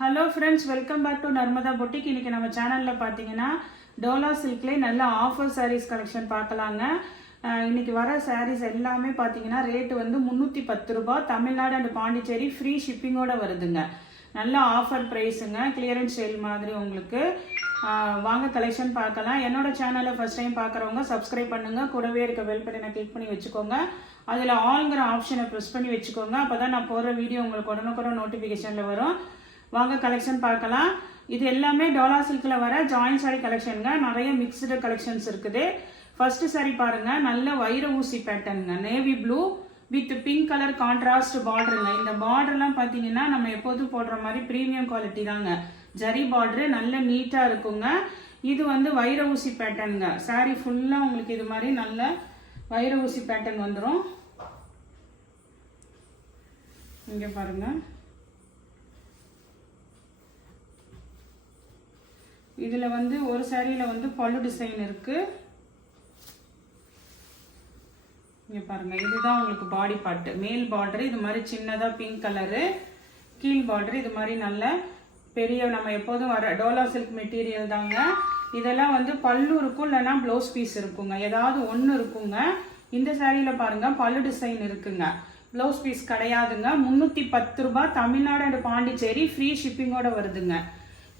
Hello friends, welcome back to Narmada boutique. இன்னைக்கு நம்ம சேனலில் பார்த்தீங்கன்னா டோலா சில்க்லேயே நல்ல ஆஃபர் சாரீஸ் கலெக்ஷன் பார்க்கலாங்க. இன்னைக்கு வர சாரீஸ் எல்லாமே பார்த்தீங்கன்னா ரேட்டு வந்து 310 ரூபாய். தமிழ்நாடு அண்ட் பாண்டிச்சேரி ஃப்ரீ ஷிப்பிங்கோட வருதுங்க. நல்ல ஆஃபர் ப்ரைஸுங்க, கிளியரன்ஸ் சேல் மாதிரி உங்களுக்கு. வாங்க கலெக்ஷன் பார்க்கலாம். என்னோட சேனலை ஃபர்ஸ்ட் டைம் பார்க்குறவங்க சப்ஸ்கிரைப் பண்ணுங்க, கூடவே இருக்க பெல் பட்டனை கிளிக் பண்ணி வச்சுக்கோங்க. அதில் ஆல்ங்கிற ஆப்ஷனை ப்ரெஸ் பண்ணி வச்சுக்கோங்க. அப்போ தான் நான் போடுற வீடியோ உங்களுக்கு உடனுக்குடன் நோட்டிஃபிகேஷனில் வரும். வாங்க கலெக்ஷன் பார்க்கலாம். இது எல்லாமே டோலா சில்கில் வர ஜாயின் சாரி கலெக்ஷனுங்க. நிறைய மிக்ஸ்டு கலெக்ஷன்ஸ் இருக்குது. ஃபர்ஸ்ட் சாரி பாருங்க, நல்ல வைர ஊசி பேட்டர்னுங்க, navy blue with pink colour contrast பார்டருங்க. இந்த பார்டர்லாம் பார்த்தீங்கன்னா நம்ம எப்போதும் போடுற மாதிரி ப்ரீமியம் குவாலிட்டி தாங்க. ஜரி பார்டரு நல்ல நீட்டாக இருக்குங்க. இது வந்து வைர ஊசி பேட்டர்னுங்க. சாரி ஃபுல்லாக உங்களுக்கு இது மாதிரி நல்ல வைர ஊசி பேட்டர்ன் வந்துடும். இங்கே பாருங்க, இதில் வந்து ஒரு சாரியில் வந்து பல்லு டிசைன் இருக்கு. இங்கே பாருங்க, இதுதான் உங்களுக்கு பாடி பார்ட். மேல் பார்டர் இது மாதிரி சின்னதாக பிங்க் கலரு, கீழ் பார்டர் இது மாதிரி நல்ல பெரிய நம்ம எப்போதும் வர டோலா சில்க் மெட்டீரியல் தாங்க. இதெல்லாம் வந்து பல்லு இருக்கும், இல்லைன்னா ப்ளவுஸ் பீஸ் இருக்குங்க, ஏதாவது ஒன்று இருக்குங்க. இந்த சாரியில் பாருங்க பல்லு டிசைன் இருக்குங்க, ப்ளவுஸ் பீஸ் கிடையாதுங்க. 310 ரூபாய். தமிழ்நாடு அண்ட் பாண்டிச்சேரி ஃப்ரீ ஷிப்பிங்கோட வருதுங்க.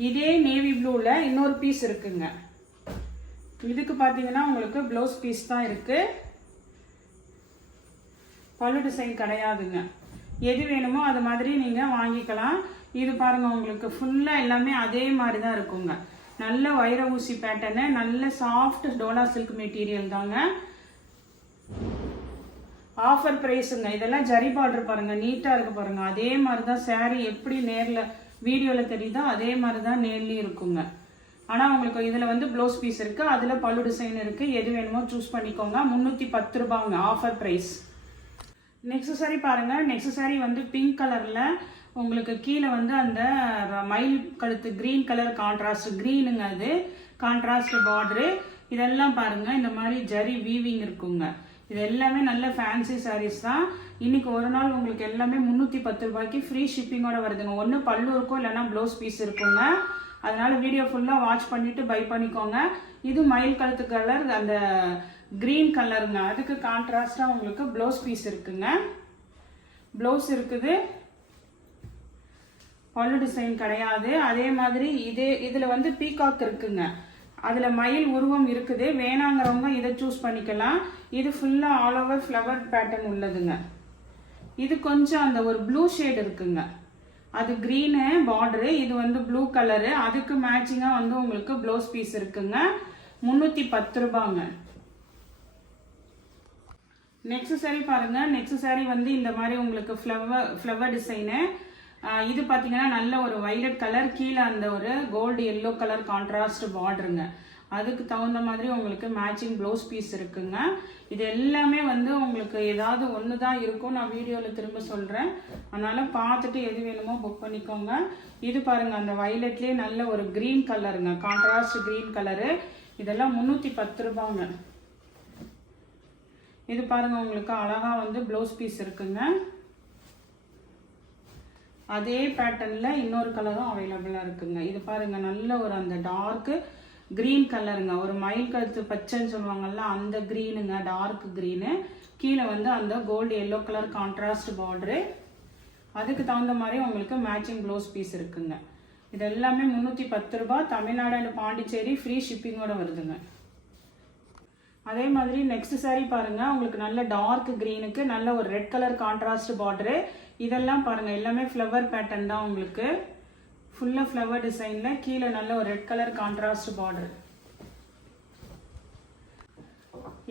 இதே நேவி ப்ளூல இன்னொரு பீஸ் இருக்குங்க. இதுக்கு பார்த்தீங்கன்னா உங்களுக்கு ப்ளவுஸ் பீஸ் தான் இருக்கு, பல்லு டிசைன் கிடையாதுங்க. எது வேணுமோ அது மாதிரி நீங்கள் வாங்கிக்கலாம். இது பாருங்க, உங்களுக்கு ஃபுல்லாக எல்லாமே அதே மாதிரி தான் இருக்குங்க. நல்ல வைர ஊசி பேட்டர்னு, நல்ல சாஃப்ட் டோலா சில்க் மெட்டீரியல் தாங்க. ஆஃபர் ப்ரைஸுங்க. இதெல்லாம் ஜரி பார்டர் பாருங்க, நீட்டாக இருக்கு பாருங்க. அதே மாதிரி தான் சாரி எப்படி நேரில் வீடியோவில் தெரியுதோ அதே மாதிரி தான் நேர்லேயும் இருக்குங்க. ஆனால் உங்களுக்கு இதில் வந்து ப்ளவுஸ் பீஸ் இருக்குது, அதில் பல்லு டிசைன் இருக்குது. எது வேணுமோ சூஸ் பண்ணிக்கோங்க. 310 ரூபாங்க ஆஃபர் ப்ரைஸ். நெக்ஸ்ட் சாரி பாருங்கள். நெக்ஸ்ட் சாரி வந்து பிங்க் கலரில் உங்களுக்கு கீழே வந்து அந்த மயில் கழுத்து க்ரீன் கலர் கான்ட்ராஸ்ட் க்ரீனுங்க, அது கான்ட்ராஸ்ட் பார்டரு. இதெல்லாம் பாருங்கள் இந்த மாதிரி ஜரி வீவிங் இருக்குங்க. இது எல்லாமே நல்ல ஃபேன்சி சாரீஸ் தான். இன்னைக்கு ஒரு நாள் உங்களுக்கு எல்லாமே 310 ரூபாய்க்கு ஃப்ரீ ஷிப்பிங்கோட வருதுங்க. ஒன்று பல்லு இருக்கும், இல்லைன்னா ப்ளவுஸ் பீஸ் இருக்குங்க. அதனால வீடியோ ஃபுல்லாக வாட்ச் பண்ணிட்டு பை பண்ணிக்கோங்க. இது மயில் கழுத்து கலர் அந்த கிரீன் கலருங்க, அதுக்கு கான்ட்ராஸ்டாக உங்களுக்கு ப்ளவுஸ் பீஸ் இருக்குங்க, ப்ளவுஸ் இருக்குது, பல்லு டிசைன் கிடையாது. அதே மாதிரி இதில் வந்து பீகாக் இருக்குங்க, அதில் மயில் உருவம் இருக்குது. வேணாங்கிறவங்க இதை சூஸ் பண்ணிக்கலாம். இது ஃபுல்லாக ஆல் ஓவர் ஃப்ளவர் பேட்டர்ன் உள்ளதுங்க. இது கொஞ்சம் அந்த ஒரு ப்ளூ ஷேட் இருக்குங்க, அது க்ரீனு பார்டரு, இது வந்து ப்ளூ கலரு. அதுக்கு மேட்சிங்காக வந்து உங்களுக்கு ப்ளவுஸ் பீஸ் இருக்குங்க. 310 ரூபாங்க. நெக்ஸ்ட் சாரி பாருங்க. நெக்ஸ்ட் சாரி வந்து இந்த மாதிரி உங்களுக்கு ஃப்ளவர் டிசைனு. இது பார்த்தீங்கன்னா நல்ல ஒரு வைலட் கலர், கீழே அந்த ஒரு கோல்டு எல்லோ கலர் கான்ட்ராஸ்ட் பார்டருங்க. அதுக்கு தகுந்த மாதிரி உங்களுக்கு மேட்சிங் ப்ளவுஸ் பீஸ் இருக்குங்க. இது எல்லாமே வந்து உங்களுக்கு ஏதாவது ஒன்று தான் இருக்கும், நான் வீடியோவில் திரும்ப சொல்கிறேன். அதனால் பார்த்துட்டு எது வேணுமோ புக் பண்ணிக்கோங்க. இது பாருங்கள், அந்த வைலட்லேயே நல்ல ஒரு க்ரீன் கலருங்க, கான்ட்ராஸ்ட் க்ரீன் கலரு. இதெல்லாம் 310 ரூபாங்க. இது பாருங்கள், உங்களுக்கு அழகாக வந்து ப்ளவுஸ் பீஸ் இருக்குங்க. அதே பேட்டர்னில் இன்னொரு கலரும் அவைலபிளாக இருக்குங்க. இது பாருங்கள், நல்ல ஒரு அந்த டார்க்கு க்ரீன் கலருங்க, ஒரு மயில் கழுத்து பச்சைன்னு சொல்லுவாங்கல்ல அந்த க்ரீனுங்க, டார்க் க்ரீனு. கீழே வந்து அந்த gold yellow colour contrast border. அதுக்கு தகுந்த மாதிரி உங்களுக்கு மேட்சிங் ப்ளவுஸ் பீஸ் இருக்குங்க. இது எல்லாமே 310 ரூபாய். தமிழ்நாடு அண்ட் பாண்டிச்சேரி ஃப்ரீ ஷிப்பிங்கோட வருதுங்க. அதே மாதிரி நெக்ஸ்ட் சாரி பாருங்க, உங்களுக்கு நல்ல டார்க் க்ரீனுக்கு நல்ல ஒரு ரெட் கலர் கான்ட்ராஸ்ட் பார்டரு. இதெல்லாம் பாருங்க, எல்லாமே ஃப்ளவர் பேட்டர்ன் தான் உங்களுக்கு, ஃபுல்லாக ஃப்ளவர் டிசைனில். கீழே நல்ல ஒரு ரெட் கலர் கான்ட்ராஸ்ட் பார்டர்.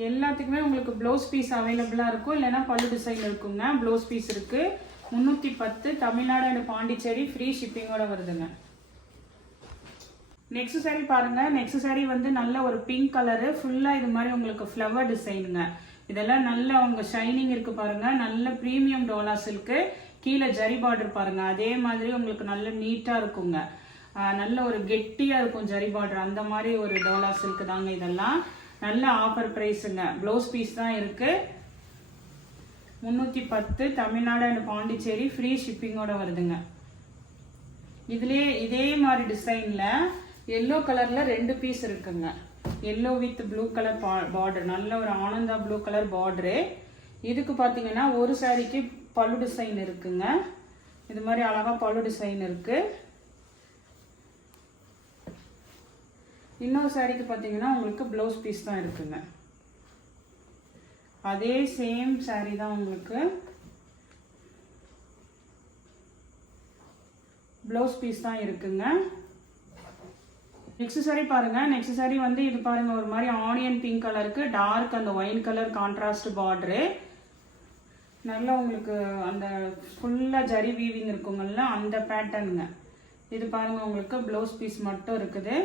எல்லாத்துக்குமே உங்களுக்கு ப்ளவுஸ் பீஸ் அவைலபிளாக இருக்கும், இல்லைன்னா பல்லு டிசைன் இருக்குங்க. ப்ளவுஸ் பீஸ் இருக்கு. 310. தமிழ்நாடு அண்ட் பாண்டிச்சேரி ஃப்ரீ ஷிப்பிங்கோட வருதுங்க. நெக்ஸ்ட் சாரி பாருங்க. நெக்ஸ்ட் சாரி வந்து நல்ல ஒரு பிங்க் கலரு, ஃபுல்லாக இது மாதிரி உங்களுக்கு ஃப்ளவர் டிசைனுங்க. இதெல்லாம் நல்ல உங்க ஷைனிங் இருக்கு பாருங்க, நல்ல ப்ரீமியம் டோலா சில்க்கு. கீழே ஜரி பார்டர் பாருங்க, அதே மாதிரி உங்களுக்கு நல்ல நீட்டாக இருக்குங்க, நல்ல ஒரு கெட்டியாக இருக்கும் ஜரி பார்டர். அந்த மாதிரி ஒரு டோலா சில்க்கு தாங்க இதெல்லாம். நல்ல ஆஃபர் ப்ரைஸுங்க. ப்ளவுஸ் பீஸ் தான் இருக்கு. 310. தமிழ்நாடு அண்ட் பாண்டிச்சேரி ஃப்ரீ ஷிப்பிங்கோட வருதுங்க. இதுலயே இதே மாதிரி டிசைன்ல எல்லோ கலர்ல 2 பீஸ் இருக்குங்க. Yellow with blue colour border, நல்ல ஒரு ஆனந்தா ப்ளூ கலர் பார்டரு. இதுக்கு பார்த்தீங்கன்னா ஒரு சாரிக்கு பல்லு டிசைன் இருக்குங்க. இது மாதிரி அழகா பல்லு டிசைன் இருக்கு. இன்னொரு சாரிக்கு பார்த்தீங்கன்னா உங்களுக்கு ப்ளவுஸ் பீஸ் தான் இருக்குங்க. அதே சேம் சாரி தான் உங்களுக்கு ப்ளவுஸ் பீஸ் தான் இருக்குங்க. நெக்ஸ்ட் சாரி பாருங்க. நெக்ஸ்ட் சாரி வந்து இது பாருங்க, ஒரு மாதிரி ஆனியன் பிங்க் கலருக்கு டார்க் அந்த ஒயின் கலர் கான்ட்ராஸ்ட் பார்டரு. நல்லா உங்களுக்கு அந்த ஃபுல்லா ஜரி வீவிங் இருக்குங்கல்ல, அந்த பேட்டர்னுங்க. இது பாருங்க உங்களுக்கு ப்ளவுஸ் பீஸ் மட்டும் இருக்குது.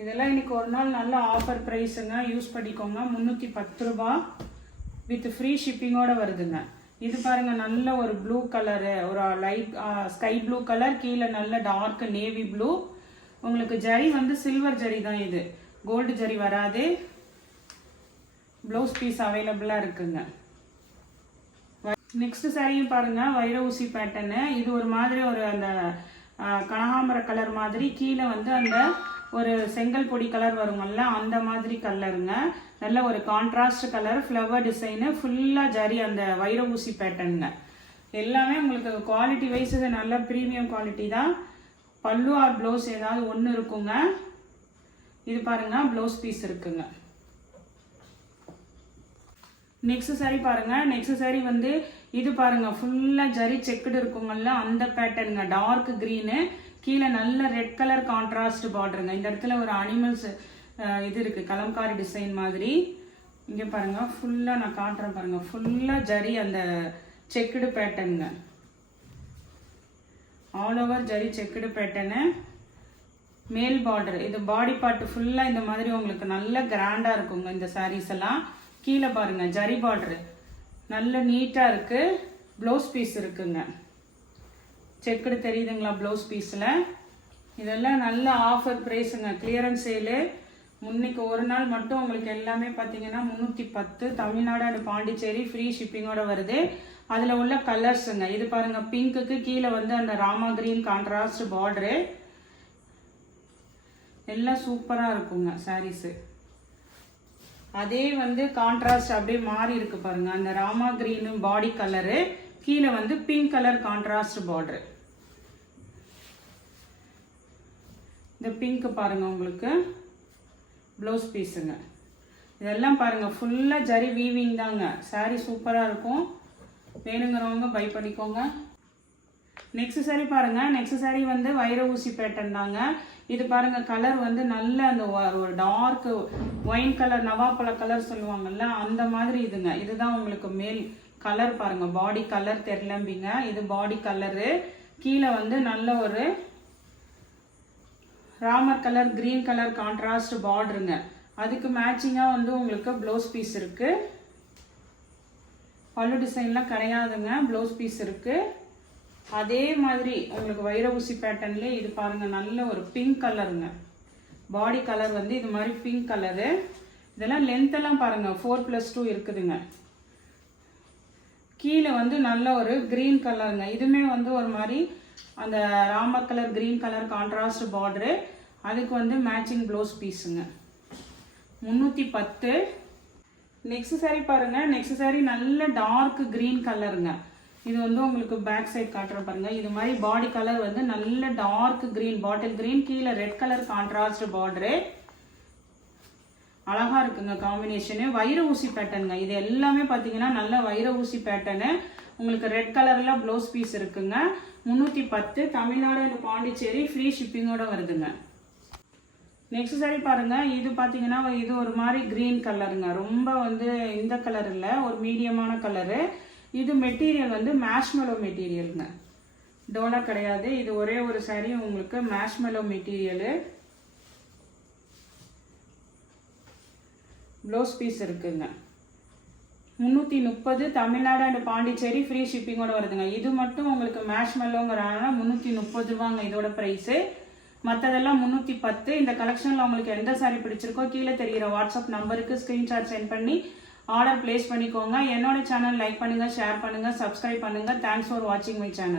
இதெல்லாம் இன்னைக்கு ஒரு நாள் நல்ல ஆஃபர் ப்ரைஸுங்க, யூஸ் பண்ணிக்கோங்க. 310 ரூபா வித் ஃப்ரீ ஷிப்பிங்கோட வருதுங்க. இது பாருங்க நல்ல ஒரு ப்ளூ கலரு, ஒரு லைட் ஸ்கை ப்ளூ கலர், கீழே நல்ல டார்க் நேவி ப்ளூ. உங்களுக்கு ஜரி வந்து சில்வர் ஜரி தான், இது கோல்டு ஜரி வராது. ப்ளவுஸ் பீஸ் அவைலபிளா இருக்குங்க. நெக்ஸ்ட் சாரியும் பாருங்க, வைர ஊசி பேட்டர்னு. இது ஒரு மாதிரி ஒரு அந்த கனகாம்பர கலர் மாதிரி, கீழே வந்து அந்த ஒரு செங்கல் பொடி கலர் வருங்கல்ல, அந்த மாதிரி கலருங்க. நல்ல ஒரு கான்ட்ராஸ்ட் கலர், ஃப்ளவர் டிசைனு, ஃபுல்லா ஜரி அந்த வைர ஊசி பேட்டர்னுங்க. எல்லாமே உங்களுக்கு குவாலிட்டி வைஸ் நல்ல ப்ரீமியம் குவாலிட்டி தான். பல்லு ஆர் ப்ளவுஸ் ஏதாவது ஒன்று இருக்குங்க. இது பாருங்க ப்ளவுஸ் பீஸ் இருக்குங்க. நெக்ஸ்ட் சாரி பாருங்க. நெக்ஸ்ட் சாரி வந்து இது பாருங்க ஃபுல்லா ஜரி செக்குடு இருக்குங்கல்ல, அந்த பேட்டர்னுங்க. டார்க் கிரீனு, கீழே நல்ல ரெட் கலர் கான்ட்ராஸ்ட் பார்டருங்க. இந்த இடத்துல ஒரு அனிமல்ஸ் இது இருக்கு, கலம்காரி டிசைன் மாதிரி. இங்க பாருங்க ஃபுல்லா நான் காட்டுறேன் பாருங்க, ஃபுல்லா ஜரி அந்த செக்குடு பேட்டர்னுங்க. All over zari checked pattern. மேல் பார்டர், இது பாடி பார்ட் ஃபுல்லா இந்த மாதிரி உங்களுக்கு நல்ல கிராண்டா இருக்குங்க இந்த சாரீஸ் எல்லாம். கீழே பாருங்க ஜரி பார்டர் நல்ல நீட்டா இருக்கு. ப்ளவுஸ் பீஸ் இருக்குங்க. செக்குடு தெரியுதுங்களா ப்ளவுஸ் பீஸ்ல? இதெல்லாம் நல்ல ஆஃபர் பிரைஸுங்க, கிளியரன்ஸ் சேலு. முன்னைக்கு ஒரு நாள் மட்டும் உங்களுக்கு எல்லாமே பார்த்தீங்கன்னா 310, தமிழ்நாடு அண்ட் பாண்டிச்சேரி ஃப்ரீ ஷிப்பிங்கோட வருது. அதில் உள்ள கலர்ஸுங்க. இது பாருங்க பிங்க்குக்கு கீழே வந்து அந்த ராமா கிரீன் கான்ட்ராஸ்ட் பார்டரு. எல்லாம் சூப்பராக இருக்குங்க சாரீஸு. அதே வந்து கான்ட்ராஸ்ட் அப்படியே மாறி இருக்கு பாருங்க, அந்த ராமா கிரீனு பாடி கலரு, கீழே வந்து பிங்க் கலர் கான்ட்ராஸ்ட் பார்டர். இந்த பிங்க் பாருங்க உங்களுக்கு ப்ளவுஸ் பீஸுங்க. இதெல்லாம் பாருங்க ஃபுல்லா ஜரி வீவிங் தாங்க. சாரி சூப்பரா இருக்கும், வேணுங்கிறவங்க பை பண்ணிக்கோங்க. நெக்ஸ்ட் சாரி பாருங்க. நெக்ஸ்ட் சாரி வந்து வைர ஊசி பேட்டர்ன் தாங்க. இது பாருங்க கலர் வந்து நல்ல அந்த ஒரு டார்க் ஒயின் கலர், நவாப்பழ கலர் சொல்லுவாங்கல்ல, அந்த மாதிரி இதுங்க. இதுதான் உங்களுக்கு மேல் கலர் பாருங்க, பாடி கலர் தெரியலம்பிங்க. இது பாடி கலரு. கீழே வந்து நல்ல ஒரு Ramar colour green colour contrast பார்டருங்க. அதுக்கு மேட்சிங்கா வந்து உங்களுக்கு ப்ளவுஸ் பீஸ் இருக்கு. பல்லு டிசைன்லாம் கிடையாதுங்க, ப்ளவுஸ் பீஸ் இருக்கு. அதே மாதிரி உங்களுக்கு வைர ஊசி பேட்டர்ன்லேயே இது பாருங்க நல்ல ஒரு பிங்க் கலருங்க. பாடி கலர் வந்து இது மாதிரி பிங்க் கலரு. இதெல்லாம் லென்த் எல்லாம் பாருங்க 4+2 இருக்குதுங்க. கீழே வந்து நல்ல ஒரு கிரீன் கலருங்க. இதுமே வந்து ஒரு மாதிரி அந்த Ramar colour green colour contrast border. அதுக்கு வந்து மேட்சிங் ப்ளவுஸ் பீஸுங்க. 310. நெக்ஸ்ட் சாரி பாருங்க. நெக்ஸ்ட் சாரி நல்ல டார்க் கிரீன் கலருங்க. இது வந்து உங்களுக்கு பேக் சைட் காட்டுற பாருங்க. இது மாதிரி பாடி கலர் வந்து நல்ல டார்க் கிரீன், பாட்டில் கிரீன், கீழே ரெட் கலர் கான்ட்ராஸ்ட் பார்டரு. அழகா இருக்குங்க காம்பினேஷனு. வைர ஊசி பேட்டர்னுங்க. இது எல்லாமே பார்த்தீங்கன்னா நல்ல வைர ஊசி பேட்டர்னு. உங்களுக்கு ரெட் கலர்ல ப்ளவுஸ் பீஸ் இருக்குங்க. 310, தமிழ்நாடு அண்ட் பாண்டிச்சேரி ஃப்ரீ ஷிப்பிங்கோட வருதுங்க. நெக்ஸ்ட் சாரி பாருங்க. இது பார்த்தீங்கன்னா இது ஒரு மாதிரி கிரீன் கலருங்க. ரொம்ப வந்து இந்த கலர் இல்லை, ஒரு மீடியமான கலரு. இது மெட்டீரியல் வந்து மேஷ்மெலோ மெட்டீரியலுங்க, டோலா கிடையாது. இது ஒரே ஒரு சாரி உங்களுக்கு மேஷ்மெலோ மெட்டீரியலு. ப்ளவுஸ் பீஸ் இருக்குங்க. 330, தமிழ்நாடு அண்ட் பாண்டிச்சேரி ஃப்ரீ ஷிப்பிங்கோட வருதுங்க. இது மட்டும் உங்களுக்கு மேஷ்மெல்லோங்கிறனால 330 ரூபாங்க இதோட ப்ரைஸு. மற்றதெல்லாம் 310. இந்த கலெக்ஷனில் உங்களுக்கு எந்த சாரி பிடிச்சிருக்கோ கீழே தெரிகிற வாட்ஸ்அப் நம்பருக்கு ஸ்க்ரீன்ஷாட் சென்ட் பண்ணி ஆர்டர் பிளேஸ் பண்ணிக்கோங்க. என்னோட சேனல் லைக் பண்ணுங்க, ஷேர் பண்ணுங்க, சப்ஸ்கிரைப் பண்ணுங்க. தேங்க்ஸ் ஃபார் வாட்சிங் மை சேனல்.